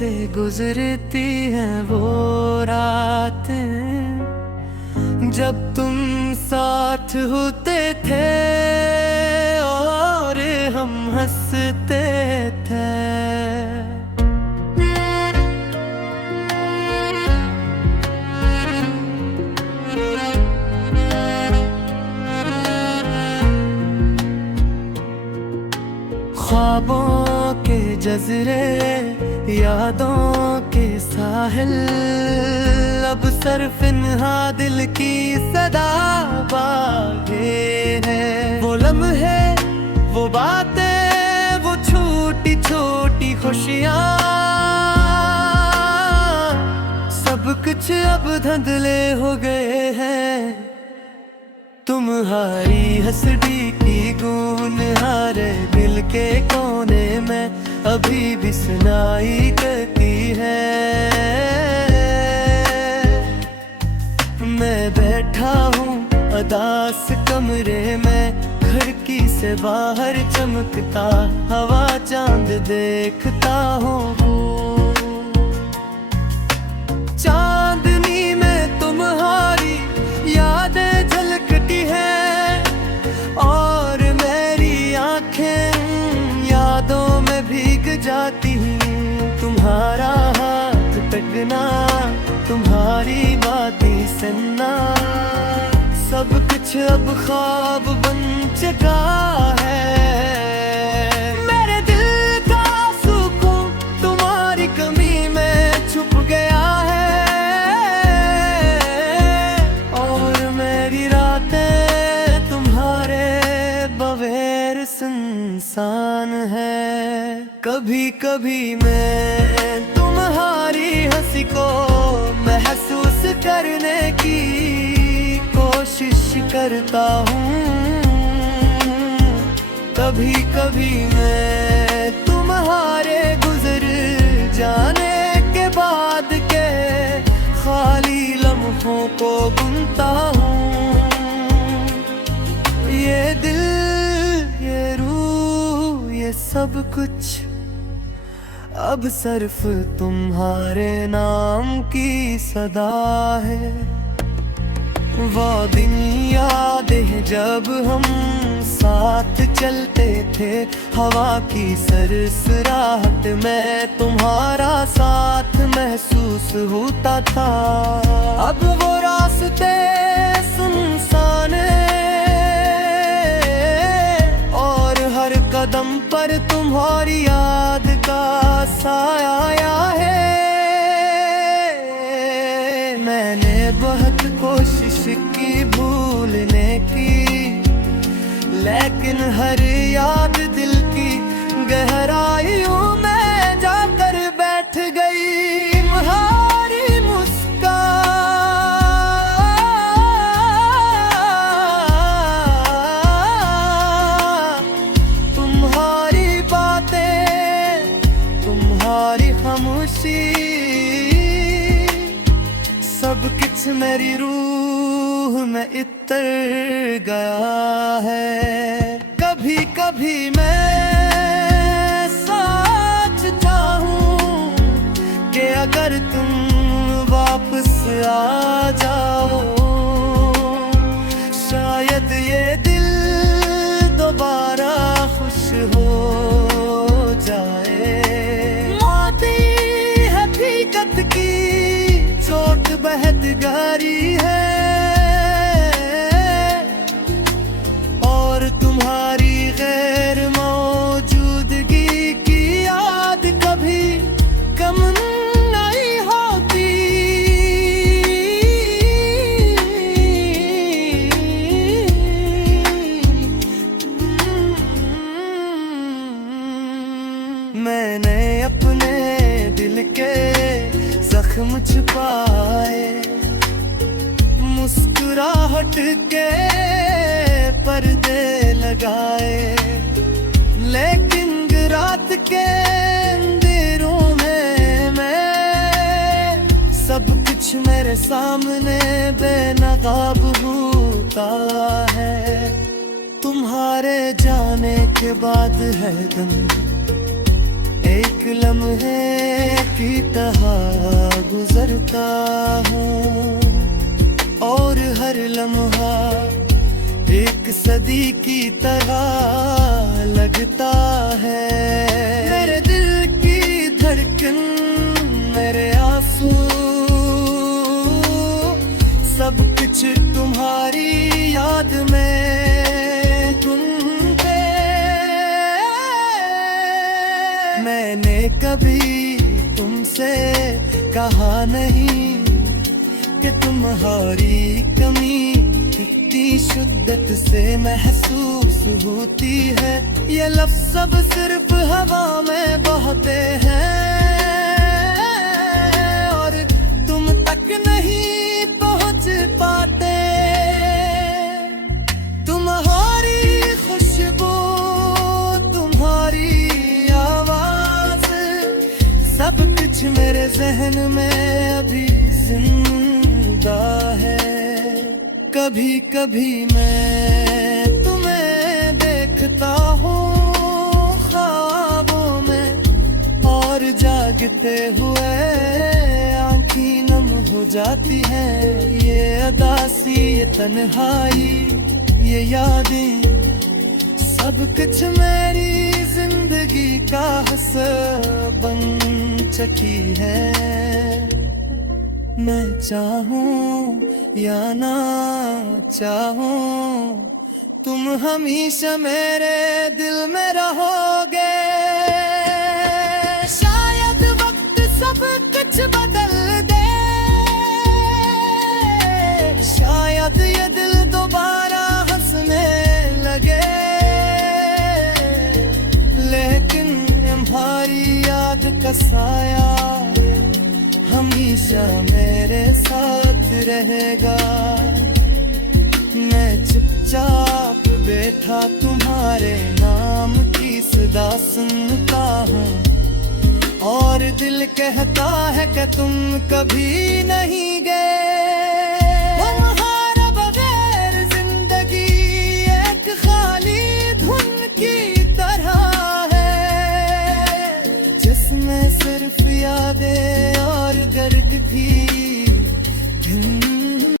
से गुजरती हैं वो रातें जब तुम साथ होते थे और हम हंसते थे। ख्वाबों के जज़रे यादों के साहिल अब सरफ इन्हा दिल की सदा बागे है। वो लम्हे वो बातें वो छोटी छोटी खुशियाँ सब कुछ अब धुंधले हो गए हैं। तुम्हारी हंसड़ी की गूंज हमारे दिल के कोने में अभी भी सुनाई करती है। मैं बैठा हूँ उदास कमरे में खिड़की से बाहर चमकता हवा चांद देखता हूँ। चांदनी में तुम्हारी यादें झलकती हैं और मेरी आंखें यादों में भीग जाती हैं। तुम्हारा हाथ पकड़ना तुम्हारी बातें सुनना सब कुछ अब ख्वाब बन चुका है। मेरे दिल का सुकून तुम्हारी कमी में छुप गया है और मेरी रातें तुम्हारे बगैर सुनसान है। कभी कभी मैं तुम्हारी हंसी को महसूस करने की कोशिश करता हूँ। कभी कभी मैं तुम्हारे गुजर जाने के बाद के खाली लम्हों को बुनता हूँ। ये दिल ये रूह ये सब कुछ अब सिर्फ तुम्हारे नाम की सदा है। वो दिन याद है जब हम साथ चलते थे हवा की सरसराहट में तुम्हारा साथ महसूस होता था। अब वो रास्ते सुनसान और हर कदम पर तुम्हारी याद का साया आया है। मैंने बहुत कोशिश की भूलने की लेकिन हर याद दिल की गहराइयों में जाकर बैठ गई। तुम्हारी मुस्कान तुम्हारी बातें तुम्हारी खामोशी सब कुछ मेरी रूह में इतर गया है। कभी कभी मैं सच चाहूं कि अगर तुम वापस आ जाओ शायद ये दिल दोबारा खुश हो जाए। मोती हकीकत की चोट बेहद गहरी है और तुम्हारी गैर मौजूदगी की याद कभी कम नहीं होती। मैंने अपने दिल के जख्म छुपाए मुस्कुराहट के पर्दे लगाए लेकिन रात के अंधेरों में मैं सब कुछ मेरे सामने बेनकाब होता है। तुम्हारे जाने के बाद है दम एक लम्हे की तरह गुजरता हूँ और हर लम्हा एक सदी की तरह लगता है। मेरे दिल की धड़कन, मेरे आंसू, सब कुछ तुम्हारी याद में तुम पे। मैंने कभी तुमसे कहा नहीं कि तुम्हारी कमी कितनी शिद्दत से महसूस होती है। ये लफ्ज़ सब सिर्फ हवा में बहते हैं और तुम तक नहीं पहुंच पाते। तुम्हारी खुशबू, तुम्हारी आवाज, सब कुछ मेरे जहन में अभी जिंदा है। कभी कभी मैं तुम्हें देखता हूँ ख्वाबों में और जागते हुए आँखें नम हो जाती हैं। ये अदासी, ये तन्हाई, ये यादें, सब कुछ मेरी जिंदगी का हिस्सा बन चुकी है। मैं चाहूं या ना चाहूं, तुम हमेशा मेरे दिल में रहोगे। शायद वक्त सब कुछ बदल दे, शायद ये दिल दोबारा हंसने लगे, लेकिन हमारी याद का साया हमेशा मेरे साथ रहेगा। मैं चुपचाप बैठा तुम्हारे नाम की सदा सुनता हूँ और दिल कहता है कि तुम कभी नहीं गए।